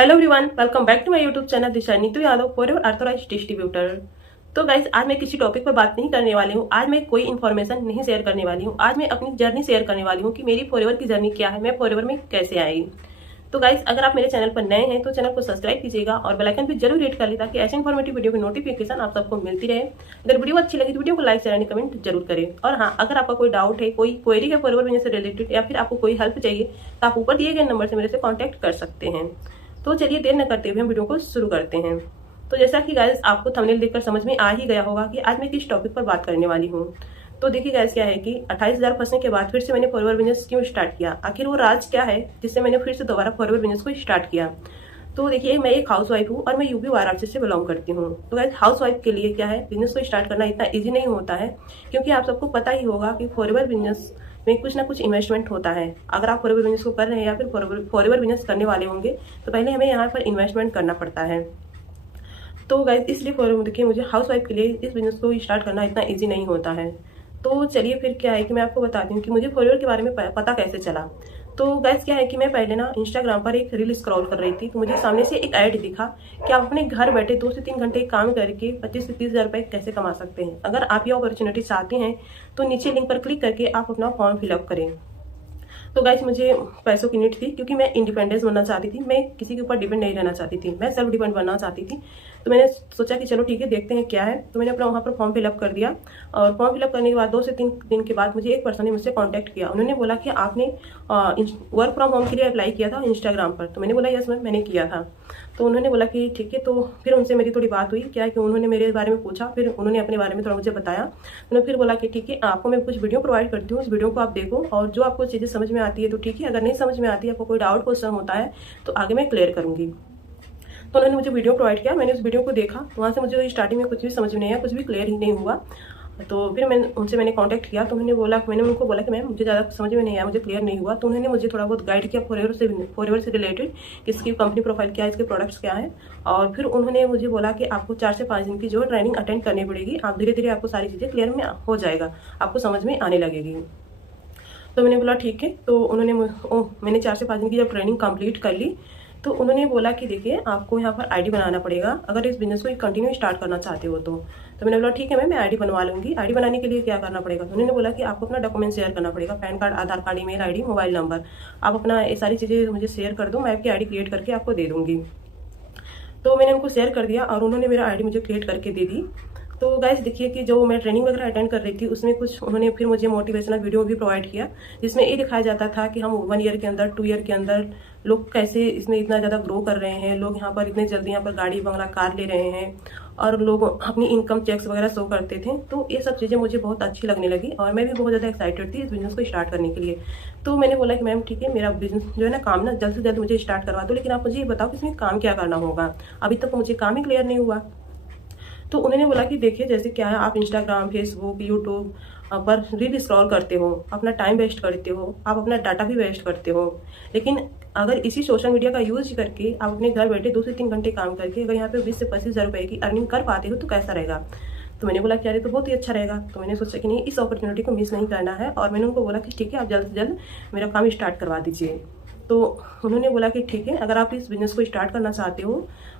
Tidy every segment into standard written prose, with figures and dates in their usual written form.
Hello everyone, welcome back to my YouTube channel Disha Neetu Yadav forever authorised distributor. तो guys, आज मैं किसी टॉपिक पर बात नहीं करने वाली हूँ। आज मैं कोई इन्फॉर्मेशन नहीं शेयर करने वाली हूँ। आज मैं अपनी जर्नी शेयर करने वाली हूँ कि मेरी फॉरएवर की जर्नी क्या है, मैं फॉरएवर में कैसे आई। तो गाइज, अगर आप मेरे चैनल पर नए हैं तो चैनल को सब्सक्राइब कीजिएगा और बेल आइकन भी जरूर हिट कर ली ताकि ऐसे इन्फॉर्मेटिव वीडियो की नोटिफिकेशन आप सबको मिलती रहे। अगर वीडियो अच्छी लगी तो वीडियो को लाइक शेयर एंड कमेंट जरूर करें। और हाँ, अगर आपका कोई डाउट है, कोई क्वेरी है फॉरएवर बिजनेस से रिलेटेड या फिर आपको कोई हेल्प चाहिए तो आप ऊपर दिए गए नंबर से मेरे से कॉन्टैक्ट कर सकते हैं। तो चलिए देर न करते हुए हम वीडियो को शुरू करते हैं। तो जैसा कि गाइस आपको थंबनेल देखकर समझ में आ ही गया होगा कि आज मैं किस टॉपिक पर बात करने वाली हूँ। तो देखिए गाइस, क्या है कि 28,000 फंसने के बाद फिर से मैंने फॉरएवर बिजनेस क्यों स्टार्ट किया, आखिर वो राज क्या है जिससे मैंने फिर से दोबारा फॉरएवर बिजनेस को स्टार्ट किया। तो देखिए, मैं एक हाउस वाइफ हूँ और मैं यूपी वाराणसी से बिलोंग करती हूँ। तो गाइस, हाउस वाइफ के लिए क्या है, बिजनेस को स्टार्ट करना इतना ईजी नहीं होता है, क्योंकि आप सबको पता ही होगा कि फॉरएवर बिजनेस में कुछ ना कुछ इन्वेस्टमेंट होता है। अगर आप फॉरएवर बिजनेस को कर रहे हैं या फिर फॉरएवर बिजनेस करने वाले होंगे तो पहले हमें यहाँ पर इन्वेस्टमेंट करना पड़ता है। तो गाइस, इसलिए देखिए, मुझे हाउस वाइफ के लिए इस बिजनेस को स्टार्ट करना इतना ईजी नहीं होता है। तो चलिए फिर क्या है कि मैं आपको बताती हूँ कि मुझे फॉरएवर के बारे में पता कैसे चला। तो गाइस, क्या है कि मैं पहले ना इंस्टाग्राम पर एक रील स्क्रॉल कर रही थी, तो मुझे सामने से एक ऐड दिखा कि आप अपने घर बैठे 2 से 3 घंटे काम करके 25 से 30 हज़ार रुपये कैसे कमा सकते हैं। अगर आप ये अपॉर्चुनिटी चाहते हैं तो नीचे लिंक पर क्लिक करके आप अपना फॉर्म फिलअप करें। तो गाइस, मुझे पैसों की नीड थी क्योंकि मैं इंडिपेंडेंस बनना चाहती थी। मैं किसी के ऊपर डिपेंड नहीं रहना चाहती थी, मैं सेल्फ डिपेंड बनना चाहती थी। तो मैंने सोचा कि चलो ठीक है, देखते हैं क्या है। तो मैंने अपना वहाँ पर फॉर्म फिलअप कर दिया और फॉर्म फिलअप करने के बाद 2 से 3 दिन के बाद मुझे एक पर्सन ने मुझसे कॉन्टैक्ट किया। उन्होंने बोला कि आपने वर्क फ्रॉम होम के लिए अप्लाई किया था इंस्टाग्राम पर। तो मैंने बोला यस मैम, मैंने किया था। तो उन्होंने बोला कि ठीक है। तो फिर उनसे मेरी थोड़ी बात हुई, क्या है कि उन्होंने मेरे बारे में पूछा, फिर उन्होंने अपने बारे में थोड़ा मुझे बताया। उन्होंने फिर बोला कि ठीक है, आपको मैं कुछ वीडियो प्रोवाइड करती हूँ, उस वीडियो को आप देखो और जो आपको चीज़ें समझ में आती है तो ठीक है, अगर नहीं समझ में आती है, आपको कोई डाउट क्वेश्चन होता है तो आगे मैं क्लियर करूँगी। तो उन्होंने मुझे वीडियो प्रोवाइड किया, मैंने उस वीडियो को देखा। तो वहाँ से मुझे स्टार्टिंग में कुछ भी समझ में नहीं आया, कुछ भी क्लियर ही नहीं हुआ। तो फिर मैंने कांटेक्ट किया। तो मैंने उनको बोला कि मैम मुझे ज़्यादा समझ में नहीं आया, मुझे क्लियर नहीं हुआ। तो उन्होंने मुझे थोड़ा बहुत गाइड किया फॉरएवर से रिलेटेड, किसकी कंपनी प्रोफाइल क्या है, इसके प्रोडक्ट्स क्या है। और फिर उन्होंने मुझे बोला कि आपको 4 से 5 दिन की जो ट्रेनिंग अटेंड करनी पड़ेगी, आप धीरे धीरे आपको सारी चीज़ें क्लियर में हो जाएगा, आपको समझ में आने लगेगी। तो मैंने बोला ठीक है। तो मैंने 4 से 5 दिन की जब ट्रेनिंग कंप्लीट कर ली तो उन्होंने बोला कि देखिए, आपको यहाँ पर आईडी बनाना पड़ेगा अगर इस बिजनेस को कंटिन्यू स्टार्ट करना चाहते हो तो। मैंने बोला ठीक है मैम, मैं आईडी बनवा लूँगी। आईडी बनाने के लिए क्या करना पड़ेगा, तो उन्होंने बोला कि आपको अपना डॉक्यूमेंट शेयर करना पड़ेगा, PAN card, Aadhaar card, email ID, mobile number. आप अपना ये सारी चीज़ें मुझे शेयर कर दो, मैं आपकी आईडी क्रिएट करके आपको दे दूँगी। तो मैंने उनको शेयर कर दिया और उन्होंने मेरा आईडी मुझे क्रिएट करके दे दी। तो गाइस, देखिए कि जो मैं ट्रेनिंग वगैरह अटेंड कर रही थी उसमें कुछ उन्होंने फिर मुझे मोटिवेशनल वीडियो भी प्रोवाइड किया, जिसमें ये दिखाया जाता था कि हम 1 ईयर के अंदर, 2 ईयर के अंदर लोग कैसे इसमें इतना ज़्यादा ग्रो कर रहे हैं, लोग यहाँ पर इतने जल्दी यहाँ पर गाड़ी बंगला कार ले रहे हैं और लोग अपनी इनकम चेक्स वगैरह शो करते थे। तो ये सब चीज़ें मुझे बहुत अच्छी लगने लगी और मैं भी बहुत ज़्यादा एक्साइटेड थी इस बिज़नेस को स्टार्ट करने के लिए। तो मैंने बोला कि मैम ठीक है, मेरा बिजनेस जो है ना, काम ना जल्द से जल्द मुझे स्टार्ट करवा दो, लेकिन आप मुझे ये बताओ कि इसमें काम क्या करना होगा, अभी तक मुझे काम ही क्लियर नहीं हुआ। तो उन्होंने बोला कि देखिए, जैसे क्या है, आप इंस्टाग्राम, फेसबुक, यूट्यूब पर रील स्क्रॉल करते हो, अपना टाइम वेस्ट करते हो, आप अपना डाटा भी वेस्ट करते हो। लेकिन अगर इसी सोशल मीडिया का यूज करके आप अपने घर बैठे 2 से 3 घंटे काम करके अगर यहाँ पे 20 से 25 हज़ार रुपये की अर्निंग कर पाते हो तो कैसा रहेगा। तो मैंने बोला कि अरे, तो बहुत ही अच्छा रहेगा। तो मैंने सोचा कि नहीं, इस अपॉर्चुनिटी को मिस नहीं करना है और मैंने उनको बोला कि ठीक है, आप जल्द से जल्द मेरा काम स्टार्ट करवा दीजिए। तो उन्होंने बोला कि ठीक है, अगर आप इस बिज़नेस को स्टार्ट करना चाहते हो,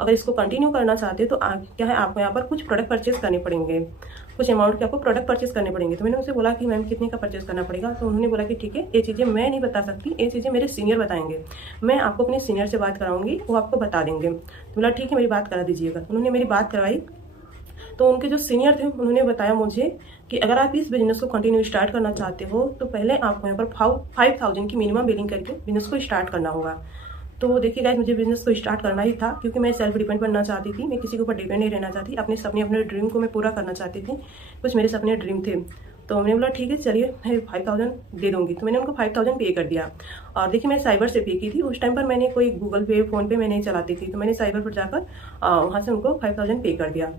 अगर इसको कंटिन्यू करना चाहते हो तो क्या है, आपको यहाँ पर कुछ प्रोडक्ट परचेज करने पड़ेंगे, कुछ अमाउंट के आपको प्रोडक्ट परचेज करने पड़ेंगे। तो मैंने उनसे बोला कि मैम कितने का परचेज करना पड़ेगा। तो उन्होंने बोला कि ठीक है, ये चीज़ें मैं नहीं बता सकती, ये चीज़ें मेरे सीनियर बताएंगे, मैं आपको अपने सीनियर से बात कराऊंगी, वो आपको बता देंगे। तो बोला ठीक है, मेरी बात करा दीजिएगा। उन्होंने मेरी बात करवाई। तो उनके जो सीनियर थे उन्होंने बताया मुझे कि अगर आप इस बिजनेस को कंटिन्यू स्टार्ट करना चाहते हो तो पहले आपको यहाँ पर 5,000 की मिनिमम बिलिंग करके बिजनेस को स्टार्ट करना होगा। तो देखिए गाइस, मुझे बिजनेस को स्टार्ट करना ही था क्योंकि मैं सेल्फ डिपेंड बनना चाहती थी, मैं किसी के ऊपर डिपेंड नहीं रहना चाहती, अपने सपने, अपने ड्रीम को मैं पूरा करना चाहती थी। कुछ मेरे सपने ड्रीम थे। तो मैंने बोला ठीक है, चलिए मैं 5,000 दे दूंगी। तो मैंने उनको 5,000 पे कर दिया। और देखिए, मैं साइबर से पे की थी। उस टाइम पर मैंने कोई गूगल पे, फ़ोन पे मैं नहीं चलाती थी, तो मैंने साइबर पर जाकर वहाँ से उनको 5,000 पे कर दिया।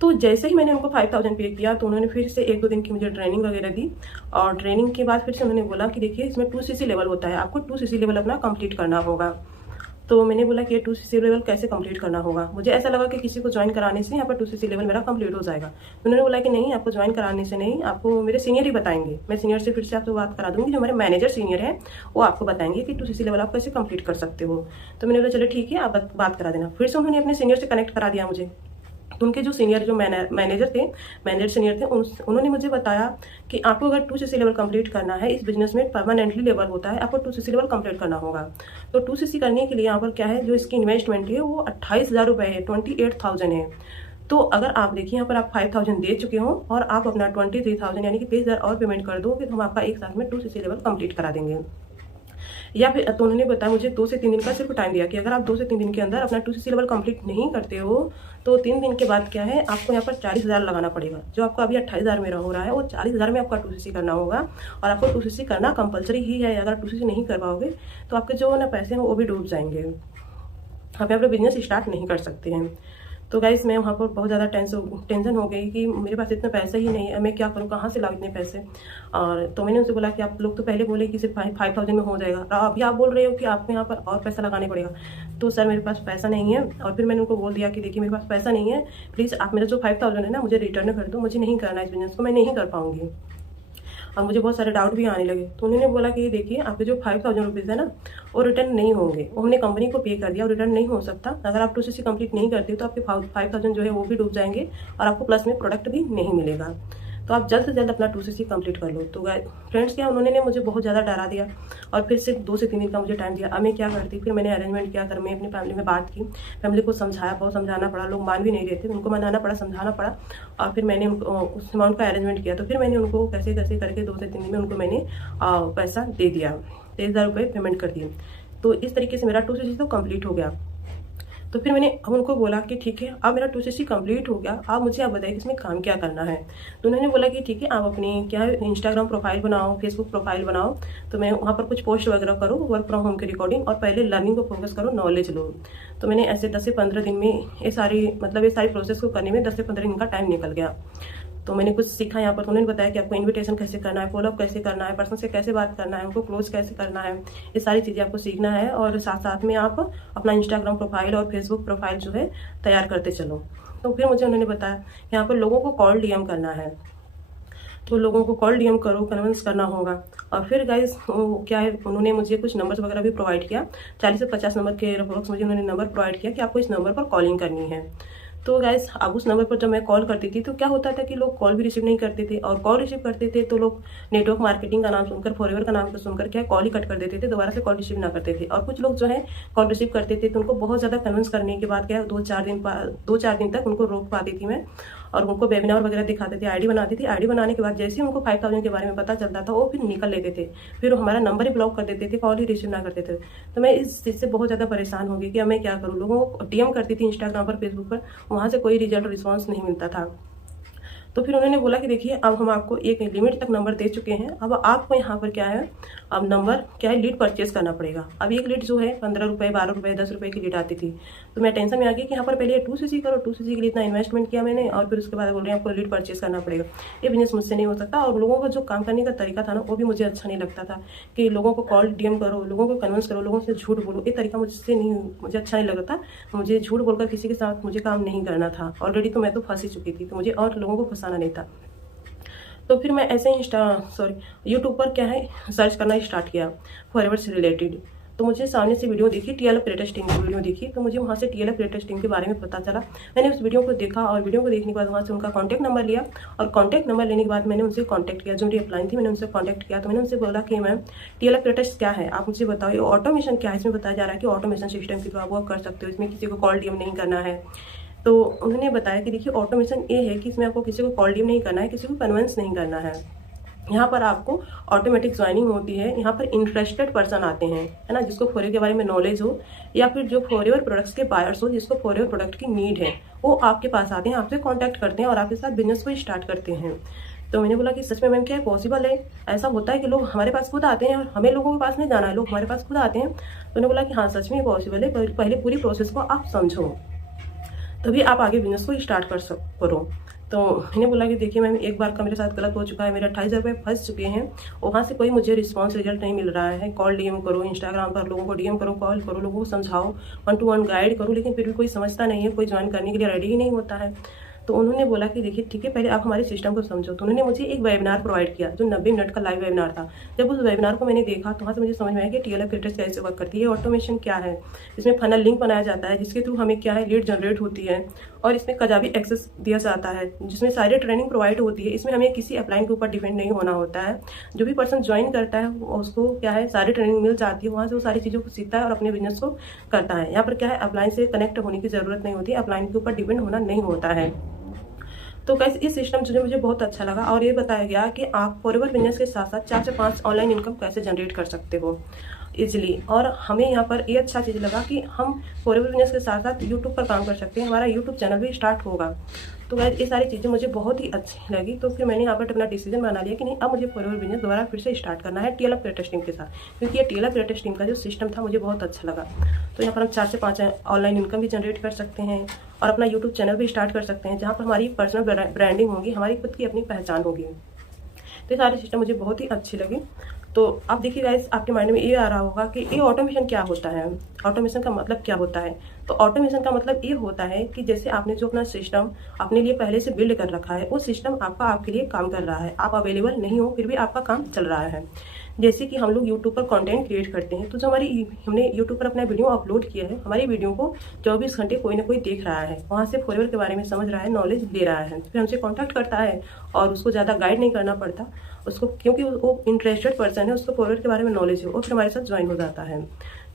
तो जैसे ही मैंने उनको 5,000 पे किया तो उन्होंने फिर से 1-2 दिन की मुझे ट्रेनिंग वगैरह दी और ट्रेनिंग के बाद फिर से उन्होंने बोला कि देखिए, इसमें 2 CC लेवल होता है, आपको 2 CC लेवल अपना कंप्लीट करना होगा। तो मैंने बोला कि ये 2cc लेवल कैसे कंप्लीट करना होगा। मुझे ऐसा लगा कि किसी को ज्वाइन कराने से यहाँ पर 2cc लेवल मेरा कंप्लीट हो जाएगा। तो उन्होंने बोला कि नहीं, आपको ज्वाइन कराने से नहीं, आपको मेरे सीनियर ही बताएंगे। मैं सीनियर से फिर से आपको बात करा दूंगी, जो हमारे मैनेजर सीनियर है वो आपको बताएंगे कि 2cc लेवल आप कैसे कंप्लीट कर सकते हो। तो मैंने बोला चलो ठीक है, आप बात करा देना। फिर से उन्होंने अपने सीनियर से कनेक्ट करा दिया मुझे। तो उनके जो सीनियर जो मैनेजर सीनियर थे उन्होंने मुझे बताया कि आपको अगर 2cc लेवल कंप्लीट करना है, इस बिजनेस में परमानेंटली लेवल होता है, आपको 2cc लेवल कंप्लीट करना होगा। तो 2cc करने के लिए यहाँ पर क्या है, जो इसकी इन्वेस्टमेंट है वो 28,000 रुपये है, 28,000 है। तो अगर आप देखिए यहाँ पर आप 5,000 दे चुके हो और आप अपना 23,000 यानी कि 23,000 और पेमेंट कर दो, फिर हम आपका एक साथ में 2cc लेवल कंप्लीट करा देंगे। या फिर तो उन्होंने बताया मुझे 2 से 3 दिन का सिर्फ टाइम दिया कि अगर आप 2 से 3 दिन के अंदर अपना 2cc लेवल कंप्लीट नहीं करते हो तो 3 दिन के बाद क्या है, आपको यहाँ पर 40,000 लगाना पड़ेगा। जो आपका अभी 28,000 मेरा हो रहा है वो 40,000 में आपका 2cc करना होगा। और आपको 2cc करना कंपलसरी ही है। अगर 2cc नहीं कर पाओगे तो आपके जो ना पैसे हैं वो भी डूब जाएंगे, आप यहाँ पर बिजनेस स्टार्ट नहीं कर सकते हैं। तो गाइस मैं वहाँ पर बहुत ज़्यादा टेंशन हो गई कि मेरे पास इतना पैसा ही नहीं है, मैं क्या करूँ, कहाँ से लाऊँ इतने पैसे। और तो मैंने उनसे बोला कि आप लोग तो पहले बोले कि सिर्फ 5,000 में हो जाएगा, और अभी आप बोल रहे हो कि आपको यहाँ पर और पैसा लगाने पड़ेगा। तो सर मेरे पास पैसा नहीं है। और फिर मैंने उनको बोल दिया कि देखिए मेरे पास पैसा नहीं है, प्लीज़ आप मेरा जो 5,000 है ना मुझे रिटर्न कर दो, मुझे नहीं करना इस बिजनेस को, मैं नहीं कर पाऊँगी। और मुझे बहुत सारे डाउट भी आने लगे। तो उन्होंने बोला कि देखिए आपके जो 5,000 रुपीज़ है ना वो रिटर्न नहीं होंगे, वो हमने कंपनी को पे कर दिया और रिटर्न नहीं हो सकता। अगर आप 2cc कंप्लीट नहीं करते तो आपके 5,000 जो है वो भी डूब जाएंगे और आपको प्लस में प्रोडक्ट भी नहीं मिलेगा। तो आप जल्द से जल्द अपना 2cc कंप्लीट कर लो। तो फ्रेंड्स क्या, उन्होंने मुझे बहुत ज़्यादा डरा दिया और फिर सिर्फ 2 से 3 दिन का मुझे टाइम दिया। अब मैं क्या करती, फिर मैंने अरेंजमेंट किया, घर में अपनी फैमिली में बात की, फैमिली को समझाया, बहुत समझाना पड़ा, लोग मान भी नहीं रहे थे, उनको मनाना पड़ा, समझाना पड़ा। और फिर मैंने उस अमाउंट का अरेंजमेंट किया। तो फिर मैंने उनको कैसे कैसे करके 2 से 3 दिन में उनको मैंने पैसा दे दिया, 23,000 रुपये पेमेंट कर दिए। तो इस तरीके से मेरा 2cc तो कंप्लीट हो गया। तो फिर मैंने उनको बोला कि ठीक है, अब मेरा 2cc कंप्लीट हो गया, आप मुझे आप बताइए इसमें काम क्या करना है। तो उन्होंने बोला कि ठीक है, आप अपनी क्या है इंस्टाग्राम प्रोफाइल बनाओ, फेसबुक प्रोफाइल बनाओ, तो मैं वहाँ पर कुछ पोस्ट वगैरह करो, वर्क फ्रॉम होम की रिकॉर्डिंग, और पहले लर्निंग को फोकस करो, नॉलेज लो। तो मैंने ऐसे 10 से 15 दिन में ये सारी प्रोसेस को करने में 10 से 15 दिन का टाइम निकल गया। तो मैंने कुछ सीखा यहाँ पर। तो उन्होंने बताया कि आपको इनविटेशन कैसे करना है, फॉलोअप कैसे करना है, पर्सन से कैसे बात करना है, उनको क्लोज कैसे करना है, ये सारी चीज़ें आपको सीखना है। और साथ साथ में आप अपना इंस्टाग्राम प्रोफाइल और फेसबुक प्रोफाइल जो है तैयार करते चलो। तो फिर मुझे उन्होंने बताया यहाँ पर लोगों को कॉल डीएम करना है, तो लोगों को कॉल डीएम करो, कन्विंस करना होगा। और फिर गाइस क्या है, उन्होंने मुझे कुछ नंबर्स वगैरह भी प्रोवाइड किया, 40 से 50 नंबर के अप्रोक्स मुझे उन्होंने नंबर प्रोवाइड किया कि आपको इस नंबर पर कॉलिंग करनी है। तो गाइस अब उस नंबर पर जब मैं कॉल करती थी तो क्या होता था कि लोग कॉल भी रिसीव नहीं करते थे, और कॉल रिसीव करते थे तो लोग नेटवर्क मार्केटिंग का नाम सुनकर, फॉरएवर का नाम सुनकर क्या कॉल ही कट कर देते थे, दोबारा से कॉल रिसीव ना करते थे। और कुछ लोग जो है कॉल रिसीव करते थे तो उनको बहुत ज़्यादा कन्विंस करने के बाद क्या 2-4 दिन तक उनको रोक पाती थी मैं, और उनको वेबिनार वगैरह दिखाते थे, आईडी बनाती थी। आईडी बनाने के बाद जैसे ही उनको 5,000 के बारे में पता चलता था वो फिर निकल लेते थे, फिर वो हमारा नंबर ही ब्लॉक कर देते थे, कॉल ही रिसीव ना करते थे। तो मैं इस चीज़ से बहुत ज़्यादा परेशान हो गई कि अब मैं क्या करूँ। लोगों को डीएम करती थी इंस्टाग्राम पर, फेसबुक पर, वहाँ से कोई रिजल्ट रिस्पॉन्स नहीं मिलता था। तो फिर उन्होंने बोला कि देखिए अब हम आपको एक लिमिट तक नंबर दे चुके हैं, अब आपको यहाँ पर क्या है, अब नंबर क्या है, लीड परचेज करना पड़ेगा। अब एक लीड जो है 15 रुपये, 12 रुपये, 10 रुपये की लीड आती थी। तो मैं टेंशन में आ गई कि यहाँ पर पहले 2cc करो, 2cc के लिए इतना इन्वेस्टमेंट किया मैंने, और फिर उसके बाद बोल रहे हैं आपको लीड परचेज करना पड़ेगा। ये बिजनेस मुझसे नहीं हो सकता। और लोगों का जो काम करने का तरीका था ना वो भी मुझे अच्छा नहीं लगता था, कि लोगों को कॉल डीएम करो, लोगों को कन्विंस करो, लोगों से झूठ बोलो, ये तरीका मुझे अच्छा नहीं लगता था। मुझे झूठ बोलकर किसी के साथ मुझे काम नहीं करना था। ऑलरेडी तो मैं तो फंसी चुकी थी, तो मुझे और लोगों को फंसाना नहीं था। तो फिर मैं ऐसे ही यूट्यूब पर क्या है सर्च करना स्टार्ट किया फॉरएवर से रिलेटेड। तो मुझे सामने से वीडियो दिखी, टीएलएफ टेस्टिंग की वीडियो दिखी, तो मुझे वहाँ से टीएलएफ टेस्टिंग के बारे में पता चला। मैंने उस वीडियो को देखा और वीडियो को देखने के बाद वहाँ से उनका कॉन्टैक्ट नंबर लिया, और कॉन्टैक्ट नंबर लेने के बाद मैंने उनसे कॉन्टैक्ट किया, जो मेरी अपलाइन थी मैंने उनसे कॉन्टैक्ट किया। तो मैंने उनसे बोला कि मैम टीएलएफ टेस्ट क्या है, आप मुझे बताओ, ये ऑटोमेशन क्या है, इसमें बताया जा रहा है कि ऑटोमेशन सिस्टम के थ्रू आप वर्क कर सकते हो, इसमें किसी को कॉल डीएम नहीं करना है। तो उन्होंने बताया कि देखिए ऑटोमेशन ये है कि इसमें आपको किसी को कॉल डीएम नहीं करना है, किसी को कन्विंस नहीं करना है। यहाँ पर आपको ऑटोमेटिक ज्वाइनिंग होती है, यहाँ पर इंटरेस्टेड पर्सन आते हैं, है ना, जिसको फॉरएवर के बारे में नॉलेज हो, या फिर जो फॉरएवर प्रोडक्ट्स के बायर्स हो, जिसको फॉरएवर प्रोडक्ट की नीड है, वो आपके पास आते हैं, आपसे कांटेक्ट करते हैं और आपके साथ बिजनेस को स्टार्ट करते हैं। तो मैंने बोला कि सच में मैम क्या पॉसिबल है, ऐसा होता है कि लोग हमारे पास खुद आते हैं और हमें लोगों के पास नहीं जाना है, लोग हमारे पास खुद आते हैं। तो उन्होंने बोला कि हाँ सच में पॉसिबल है, पहले पूरी प्रोसेस को आप समझो, तभी आप आगे बिजनेस को स्टार्ट करो। तो मैंने बोला कि देखिए मैम, एक बार का मेरे साथ गलत हो चुका है, मेरे 28,000 रुपये फंस चुके हैं, वहाँ से कोई मुझे रिस्पांस रिजल्ट नहीं मिल रहा है। कॉल डीएम करो, इंस्टाग्राम पर लोगों को डीएम करो, कॉल करो, लोगों को समझाओ, 1 to 1 गाइड करो, लेकिन फिर भी कोई समझता नहीं है, कोई ज्वाइन करने के लिए रेडी ही नहीं होता है। तो उन्होंने बोला कि देखिए ठीक है, पहले आप हमारे सिस्टम को समझो। तो उन्होंने मुझे एक वेबिनार प्रोवाइड किया जो 90 मिनट का लाइव वेबिनार था। जब उस वेबिनार को मैंने देखा तो वहाँ से मुझे समझ में आया कि टीएलएफ फिल्टर्स कैसे वर्क करती है, ऑटोमेशन क्या है, इसमें फनल लिंक बनाया जाता है जिसके थ्रू हमें क्या है लीड जनरेट होती है, और इसमें कजाबी एक्सेस दिया जाता है जिसमें सारी ट्रेनिंग प्रोवाइड होती है। इसमें हमें किसी अपलाइन के ऊपर डिपेंड नहीं होना होता है। जो भी पर्सन ज्वाइन करता है उसको क्या है सारी ट्रेनिंग मिल जाती है, वहाँ से वो सारी चीज़ों को सीखता है और अपने बिजनेस को करता है। यहाँ पर क्या है अपलाइन से कनेक्ट होने की ज़रूरत नहीं होती, अपलाइन के ऊपर डिपेंड होना नहीं होता है। तो कैसे इस सिस्टम जो मुझे बहुत अच्छा लगा, और ये बताया गया कि आप फॉरएवर बिजनेस के साथ साथ 4 से 5 ऑनलाइन इनकम कैसे जनरेट कर सकते हो इजीली। और हमें यहाँ पर ये अच्छा चीज़ लगा कि हम फॉरएवर बिजनेस के साथ साथ यूट्यूब पर काम कर सकते हैं, हमारा यूट्यूब चैनल भी स्टार्ट होगा। तो गाइस ये सारी चीज़ें मुझे बहुत ही अच्छी लगी। तो फिर मैंने यहाँ पर अपना डिसीजन बना लिया कि नहीं, अब मुझे फॉरएवर बिजनेस दोबारा फिर से स्टार्ट करना है टीएलएफ क्रिएटर्स टीम के साथ, क्योंकि ये टीएलएफ क्रिएटर्स टीम का जो सिस्टम था मुझे बहुत अच्छा लगा। तो यहाँ पर हम 4 से 5 ऑनलाइन इनकम भी जनरेट कर सकते हैं और अपना यूट्यूब चैनल भी स्टार्ट कर सकते हैं, जहाँ पर हमारी पर्सनल ब्रांडिंग होगी, हमारी खुद की अपनी पहचान होगी। तो ये सारे सिस्टम मुझे बहुत ही अच्छी लगी। तो आप देखिए गाइस, आपके माइंड में ये आ रहा होगा कि ये ऑटोमेशन क्या होता है, ऑटोमेशन का मतलब क्या होता है। तो ऑटोमेशन का मतलब ये होता है कि जैसे आपने जो अपना सिस्टम अपने लिए पहले से बिल्ड कर रखा है, वो सिस्टम आपके लिए काम कर रहा है, आप अवेलेबल नहीं हो फिर भी आपका काम चल रहा है। जैसे कि हम लोग यूट्यूब पर कंटेंट क्रिएट करते हैं, तो जो हमने यूट्यूब पर अपना वीडियो अपलोड किया है, हमारी वीडियो को 24 घंटे कोई ना कोई देख रहा है, वहाँ से फॉरएवर के बारे में समझ रहा है, नॉलेज ले रहा है, फिर हमसे कॉन्टैक्ट करता है और उसको ज़्यादा गाइड नहीं करना पड़ता उसको, क्योंकि वो इंटरेस्टेड पर्सन है, उसको फॉरएवर के बारे में नॉलेज है और फिर हमारे साथ ज्वाइन हो जाता है।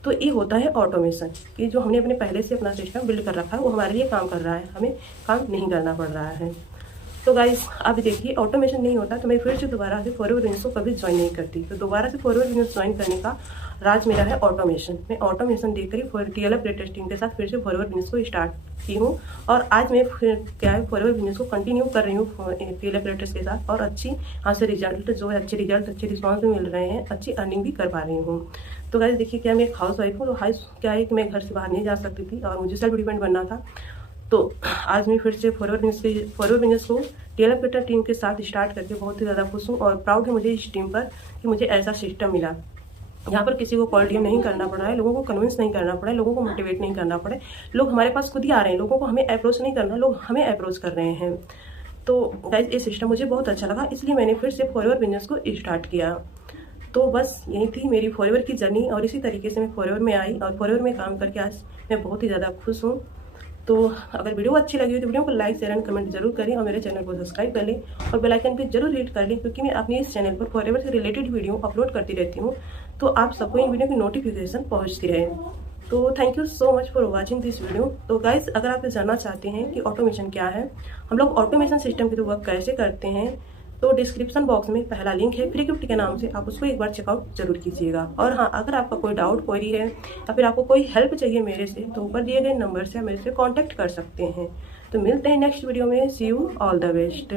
तो ये होता है ऑटोमेशन, कि जो हमने अपने पहले से अपना सिस्टम बिल्ड कर रखा है वो हमारे लिए काम कर रहा है, हमें काम नहीं करना पड़ रहा है। तो गाइस अब देखिए, ऑटोमेशन नहीं होता तो मैं फिर से दोबारा से फॉरएवर बिजनेस को कभी ज्वाइन नहीं करती। तो दोबारा से फॉरएवर बिजनेस ज्वाइन करने का राज मेरा है ऑटोमेशन। मैं ऑटोमेशन देखकर ही टीएलएफ क्रिएटर्स टीम के साथ फिर से फॉरएवर बिजनेस को स्टार्ट की हूँ, और आज मैं क्या है फॉरएवर बिजनेस को कंटिन्यू कर रही हूँ टीएलएफ क्रिएटर्स के साथ, और अच्छी यहाँ से रिजल्ट जो है अच्छे रिस्पॉन्स भी मिल रहे हैं, अच्छी अर्निंग भी कर पा रही हूँ। तो गाइस देखिए, क्या मैं एक हाउस वाइफ हूँ, तो हाउस क्या है कि मैं घर से बाहर नहीं जा सकती थी और मुझे सेल्फ डिपेंड बनना था। तो आज मैं फिर से फॉरएवर बिजनेस को टीएलएफ क्रिएटर्स टीम के साथ स्टार्ट करके बहुत ही ज़्यादा खुश हूँ और प्राउड है मुझे इस टीम पर कि मुझे ऐसा सिस्टम मिला। यहाँ पर किसी को कॉल डीएम नहीं करना पड़ा है, लोगों को कन्विंस नहीं करना पड़ा है, लोगों को मोटिवेट नहीं करना पड़ा है, लोग हमारे पास खुद ही आ रहे हैं, लोगों को हमें अप्रोच नहीं करना, लोग हमें अप्रोच कर रहे हैं। तो गाइस ये सिस्टम मुझे बहुत अच्छा लगा, इसलिए मैंने फिर से फॉरएवर बिजनेस को स्टार्ट किया। तो बस यही थी मेरी फॉरएवर की जर्नी, और इसी तरीके से मैं फॉरएवर में आई और फॉरएवर में काम करके आज मैं बहुत ही ज़्यादा खुश हूँ। तो अगर वीडियो अच्छी लगी हो तो वीडियो को लाइक शेयर एंड कमेंट जरूर करें, और मेरे चैनल को सब्सक्राइब कर लें और बेल आइकन पे जरूर हिट कर लें, क्योंकि मैं अपने इस चैनल पर फॉरएवर से रिलेटेड वीडियो अपलोड करती रहती हूँ, तो आप सबको इन वीडियो की नोटिफिकेशन पहुँचती रहे। तो thank you so much for watching this video. तो गाइस अगर आप जानना चाहते हैं कि ऑटोमेशन क्या है, हम लोग ऑटोमेशन सिस्टम के थ्रू वर्क कैसे करते हैं, तो डिस्क्रिप्शन बॉक्स में पहला लिंक है फ्री गिफ्ट के नाम से, आप उसको एक बार चेकआउट जरूर कीजिएगा। और हाँ, अगर आपका कोई डाउट क्वेरी है या फिर आपको कोई हेल्प चाहिए मेरे से, तो ऊपर दिए गए नंबर से मेरे से कांटेक्ट कर सकते हैं। तो मिलते हैं नेक्स्ट वीडियो में, सी यू, ऑल द बेस्ट।